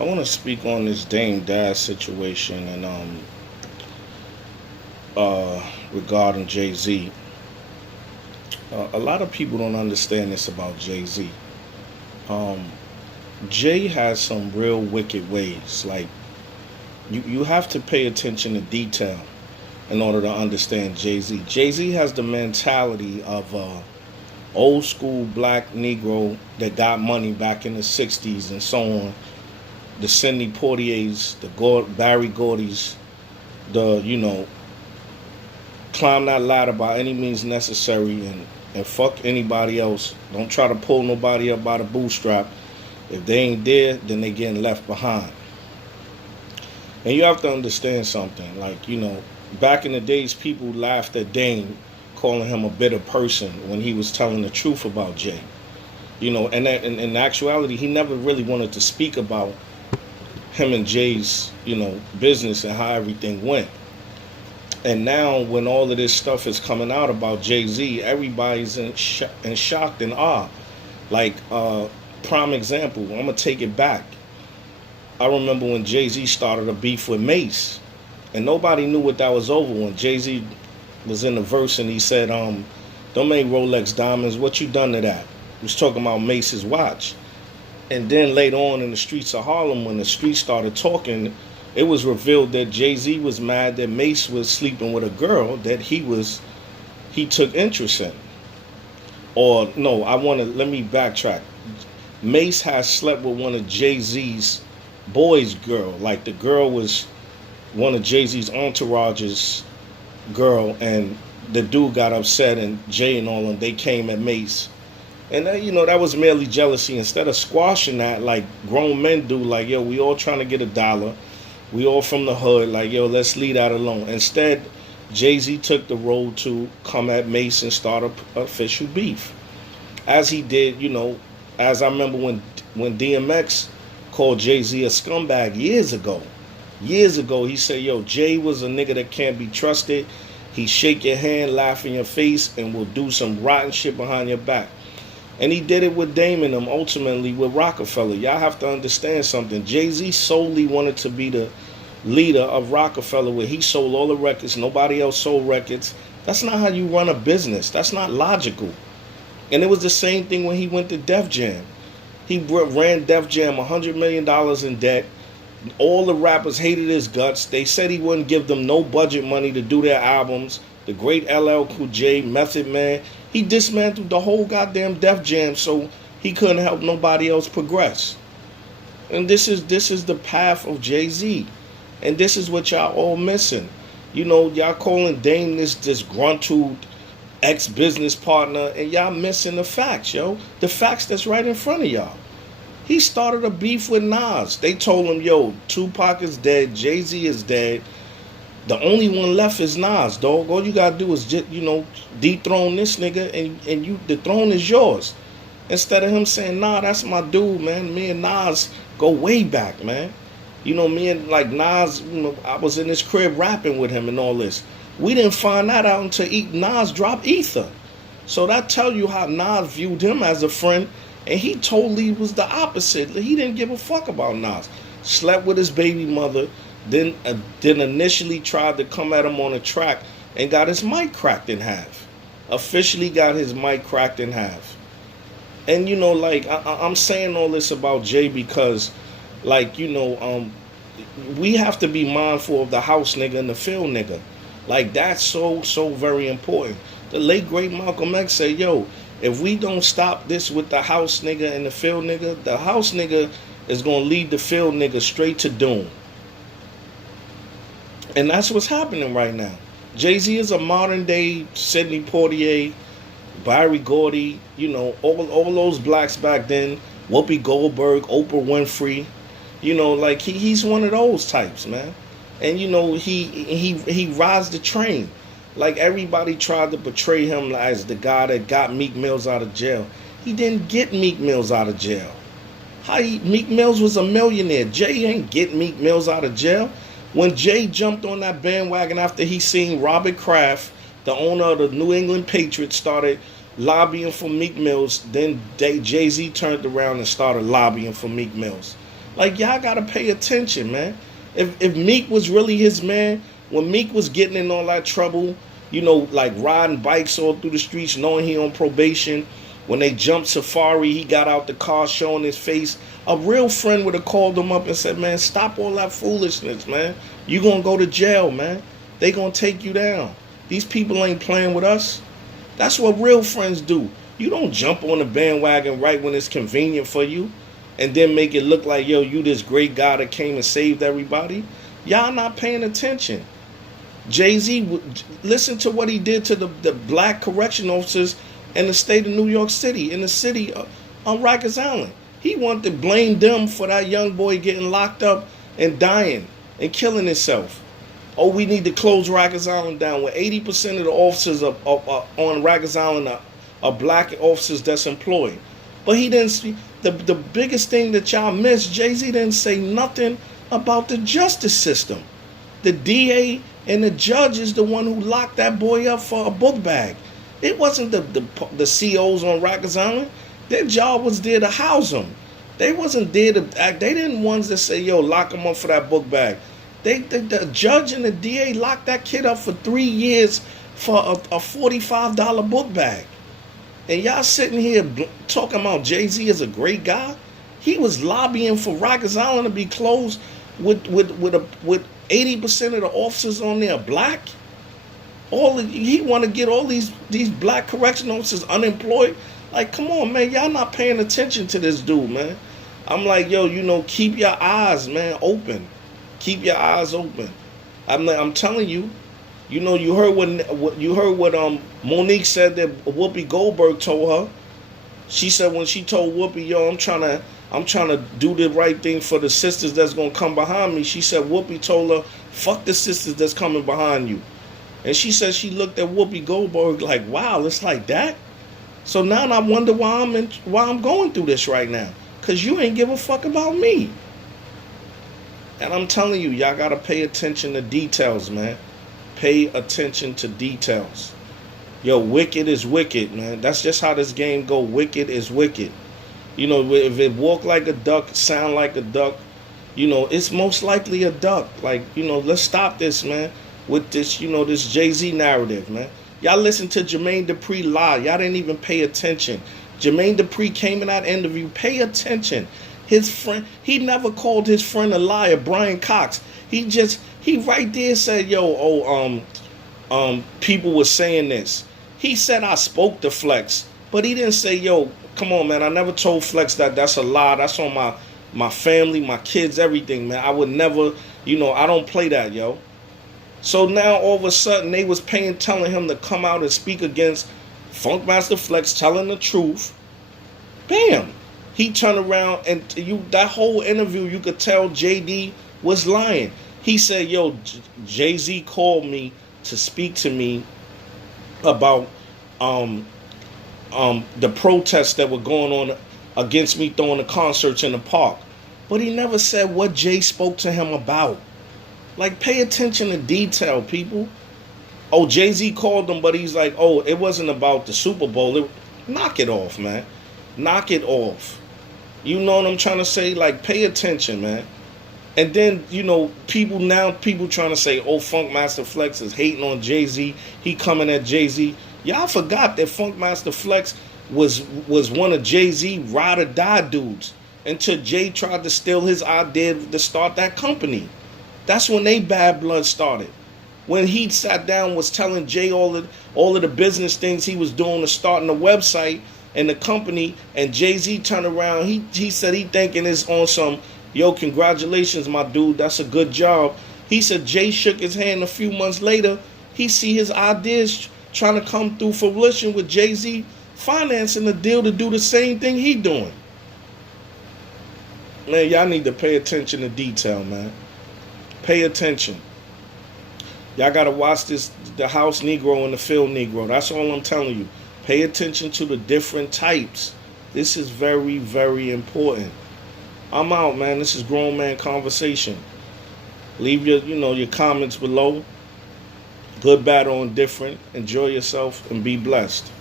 I want to speak on this Dame Dash situation and regarding Jay Z. A lot of people don't understand this about Jay Z. Um, Jay has some real wicked ways. Like you have to pay attention to detail in order to understand Jay Z. Jay Z has the mentality of old school black Negro that got money back in the '60s and so on. The Sidney Poitiers, the Barry Gordys, the climb that ladder by any means necessary and fuck anybody else. Don't try to pull nobody up by the bootstrap. If they ain't there, then they getting left behind. And you have to understand something. Like, back in the days, people laughed at Dame, calling him a bitter person when he was telling the truth about Jay. And that, in actuality, he never really wanted to speak about him and Jay's, business and how everything went. And now, when all of this stuff is coming out about Jay-Z, everybody's in shock and awe. Like, prime example, I'm going to take it back. I remember when Jay-Z started a beef with Mace, and nobody knew what that was over when Jay-Z was in the verse and he said, don't make Rolex diamonds, what you done to that? He was talking about Mace's watch. And then later on in the streets of Harlem, when the streets started talking, it was revealed that Jay-Z was mad that Mace was sleeping with a girl that he took interest in. Or no, let me backtrack. Mace has slept with one of Jay-Z's boys' girl. Like, the girl was one of Jay-Z's entourage's girl, and the dude got upset, and Jay and all of them, they came at Mace. And that was merely jealousy. Instead of squashing that like grown men do, like, yo, we all trying to get $1. We all from the hood, like, yo, let's leave that alone. Instead, Jay-Z took the road to come at Mace and start a official beef. As he did, as I remember when DMX called Jay-Z a scumbag years ago. Years ago, he said, yo, Jay was a nigga that can't be trusted. He shake your hand, laugh in your face, and will do some rotten shit behind your back. And he did it with Dame and them, ultimately with Rockefeller. Y'all have to understand something. Jay-Z solely wanted to be the leader of Rockefeller, where he sold all the records, nobody else sold records. That's not how you run a business. That's not logical. And it was the same thing when he went to Def Jam. He ran Def Jam $100 million in debt. All the rappers hated his guts. They said he wouldn't give them no budget money to do their albums. The great LL Cool J, Method Man, he dismantled the whole goddamn Def Jam so he couldn't help nobody else progress. And this is the path of Jay-Z. And this is what y'all all missing. Y'all calling Dame this disgruntled ex-business partner, and y'all missing the facts, yo. The facts that's right in front of y'all. He started a beef with Nas. They told him, yo, Tupac is dead, Jay-Z is dead. The only one left is Nas, dog. All you gotta do is just, dethrone this nigga, and the throne is yours. Instead of him saying, nah, that's my dude, man. Me and Nas go way back, man. Me and like Nas, I was in his crib rapping with him and all this. We didn't find that out until Nas dropped Ether. So that tell you how Nas viewed him as a friend, and he totally was the opposite. He didn't give a fuck about Nas. Slept with his baby mother. Then initially tried to come at him on a track and got his mic cracked in half. Officially got his mic cracked in half. And I'm saying all this about Jay because, we have to be mindful of the house nigga and the field nigga. Like, that's so very important. The late great Malcolm X said, yo, if we don't stop this with the house nigga and the field nigga, the house nigga is gonna lead the field nigga straight to doom. And that's what's happening right now. Jay-Z is a modern day Sidney Poitier, Barry Gordy, all those blacks back then, Whoopi Goldberg, Oprah Winfrey, he's one of those types, man. And he rides the train. Like, everybody tried to portray him as the guy that got Meek Mills out of jail. He didn't get Meek Mills out of jail. Meek Mills was a millionaire. Jay ain't get Meek Mills out of jail. When Jay jumped on that bandwagon after he seen Robert Kraft, the owner of the New England Patriots, started lobbying for Meek Mills, then Jay-Z turned around and started lobbying for Meek Mills. Like, y'all gotta pay attention, man. If Meek was really his man, when Meek was getting in all that trouble, like riding bikes all through the streets, knowing he on probation, when they jumped Safari, he got out the car showing his face. A real friend would have called him up and said, man, stop all that foolishness, man. You gonna go to jail, man. They gonna take you down. These people ain't playing with us. That's what real friends do. You don't jump on the bandwagon right when it's convenient for you and then make it look like, yo, you this great guy that came and saved everybody. Y'all not paying attention. Jay-Z, listen to what he did to the black correction officers in the state of New York City, in the city on Rikers Island. He wanted to blame them for that young boy getting locked up and dying and killing himself. Oh, we need to close Rikers Island down, where 80% of the officers on Rikers Island are black officers that's employed. But he didn't see, the biggest thing that y'all missed, Jay-Z didn't say nothing about the justice system. The DA and the judge is the one who locked that boy up for a book bag. It wasn't the COs on Rikers Island. Their job was there to house them. They wasn't there to act. They didn't ones that say, yo, lock him up for that book bag. The judge and the DA locked that kid up for 3 years for a $45 book bag. And y'all sitting here talking about Jay-Z as a great guy? He was lobbying for Rikers Island to be closed with 80% of the officers on there black. He want to get all these black correction officers unemployed. Like, come on, man, y'all not paying attention to this dude, man. I'm like, yo, keep your eyes, man, open. Keep your eyes open. I'm telling you, you heard what Monique said that Whoopi Goldberg told her. She said when she told Whoopi, yo, I'm trying to do the right thing for the sisters that's gonna come behind me. She said Whoopi told her, fuck the sisters that's coming behind you. And she said she looked at Whoopi Goldberg like, wow, it's like that. So now I wonder why I'm going through this right now. Cause you ain't give a fuck about me. And I'm telling you, y'all gotta pay attention to details, man. Pay attention to details. Yo, wicked is wicked, man. That's just how this game go. Wicked is wicked. If it walk like a duck, sound like a duck, it's most likely a duck. Like, let's stop this, man, with this, this Jay-Z narrative, man. Y'all listen to Jermaine Dupri lie. Y'all didn't even pay attention. Jermaine Dupri came in that interview. Pay attention. His friend, he never called his friend a liar, Brian Cox. He right there said, yo, people were saying this. He said I spoke to Flex, but he didn't say, yo, come on, man, I never told Flex that's a lie. That's on my family, my kids, everything, man. I would never, I don't play that, yo. So now all of a sudden they was telling him to come out and speak against Funkmaster Flex, telling the truth. Bam. He turned around and that whole interview, you could tell JD was lying. He said, yo, Jay-Z called me to speak to me about the protests that were going on against me throwing the concerts in the park. But he never said what Jay spoke to him about. Like, pay attention to detail, people. Oh, Jay-Z called him, but he's like, oh, it wasn't about the Super Bowl. Knock it off, man. Knock it off. You know what I'm trying to say? Like, pay attention, man. And then, people trying to say, oh, Funkmaster Flex is hating on Jay-Z. He coming at Jay-Z. Y'all forgot that Funkmaster Flex was one of Jay-Z ride or die dudes until Jay tried to steal his idea to start that company. That's when they bad blood started. When he sat down, was telling Jay all of the business things he was doing to starting the website and the company, and Jay-Z turned around. He said he thinking it's on some, yo, congratulations, my dude, that's a good job. He said Jay shook his hand a few months later. He see his ideas trying to come through fruition with Jay-Z financing the deal to do the same thing he doing. Man, y'all need to pay attention to detail, man. Pay attention. Y'all got to watch the house Negro and the field Negro. That's all I'm telling you. Pay attention to the different types. This is very, very important. I'm out, man. This is Grown Man Conversation. Leave your comments below. Good, bad, or indifferent. Enjoy yourself and be blessed.